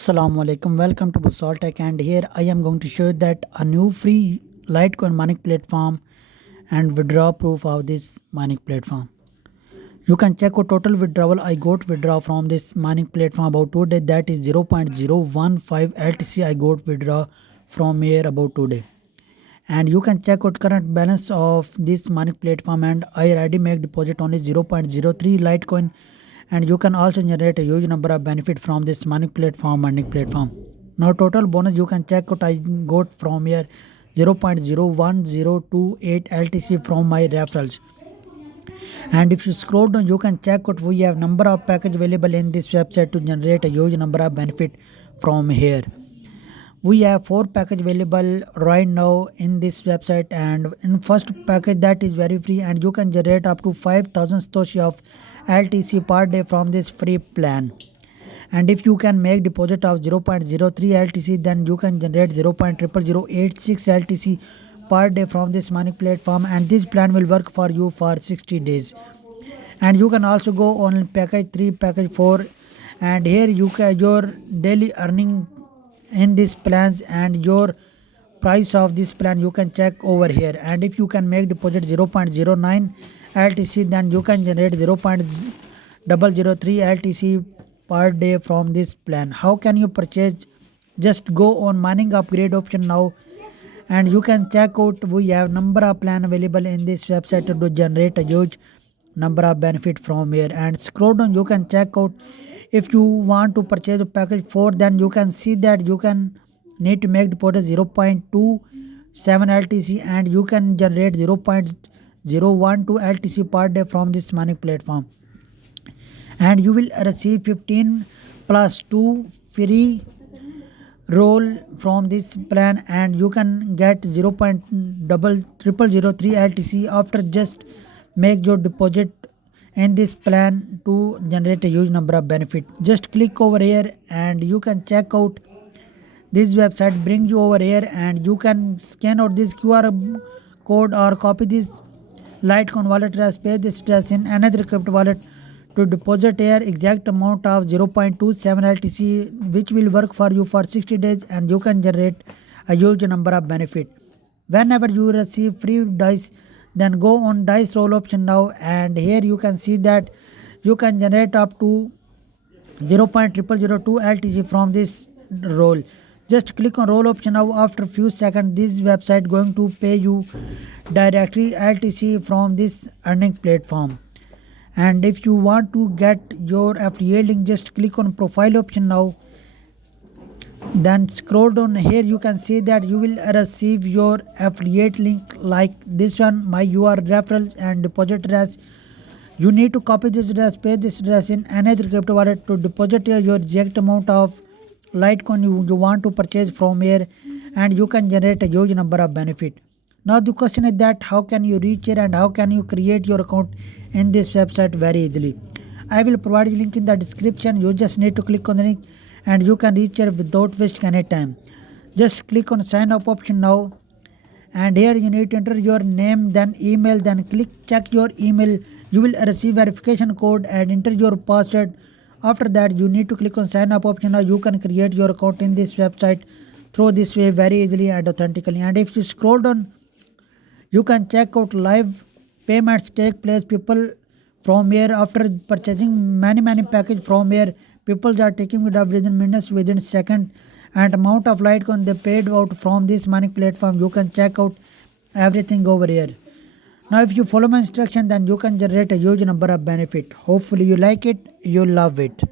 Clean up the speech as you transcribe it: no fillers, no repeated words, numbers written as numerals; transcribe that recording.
Assalamu alaikum, welcome to Bosal Tech, and here I am going to show you that a new free Litecoin mining platform and withdraw proof of this mining platform. You can check out total withdrawal. I got withdraw from this mining platform about today, that is 0.015 LTC. I got withdraw from here about today, and you can check out current balance of this mining platform, and I already make deposit only 0.03 Litecoin, and you can also generate a huge number of benefit from this mining platform. Now total bonus you can check out, I got from here 0.01028 LTC from my referrals. And if you scroll down, you can check out we have number of package available in this website to generate a huge number of benefit from here. We have 4 package available right now in this website, and in first package that is very free, and you can generate up to 5000 Satoshi of LTC per day from this free plan. And if you can make deposit of 0.03 LTC, then you can generate 0.00086 LTC per day from this money platform, and this plan will work for you for 60 days. And you can also go on package 3, package 4, and here you can your daily earning in these plans and your price of this plan you can check over here. And if you can make deposit 0.09 LTC, then you can generate 0.003 LTC per day from this plan. How can you purchase? Just go on mining upgrade option now, and you can check out we have number of plan available in this website to generate a huge number of benefit from here. And scroll down, you can check out if you want to purchase the package 4, then you can see that you can need to make deposit 0.27 LTC, and you can generate 0.012 LTC per day from this mining platform, and you will receive 15 plus 2 free roll from this plan, and you can get 0.0003 LTC after just make your deposit in this plan to generate a huge number of benefit. Just click over here and you can check out this website, bring you over here, and you can scan out this QR code or copy this Litecoin wallet address, paste this address in another crypto wallet to deposit here exact amount of 0.27 LTC, which will work for you for 60 days, and you can generate a huge number of benefit. Whenever you receive free dice, then go on dice roll option now, and here you can see that you can generate up to 0.0002 LTC from this roll. Just click on roll option now. After few seconds, this website going to pay you directly LTC from this earning platform. And if you want to get your affiliate link, just click on profile option now. Then scroll down, here you can see that you will receive your affiliate link like this one, my URL referral and deposit address. You need to copy this address, paste this address in another crypto wallet to deposit your exact amount of Litecoin you want to purchase from here, and you can generate a huge number of benefit. Now the question is that how can you reach here and how can you create your account in this website very easily. I will provide you link in the description. You just need to click on the link and you can reach here without wasting any time. Just click on sign up option now, and here you need to enter your name, then email, then click check your email. You will receive verification code and enter your password. After that you need to click on sign up option now. You can create your account in this website through this way very easily and authentically. And if you scroll down, you can check out live payments take place. People from here after purchasing many package from here, people are taking it up within minutes, within second, and amount of Litecoin they paid out from this mining platform. You can check out everything over here. Now if you follow my instruction, then you can generate a huge number of benefit. Hopefully you like it, you love it.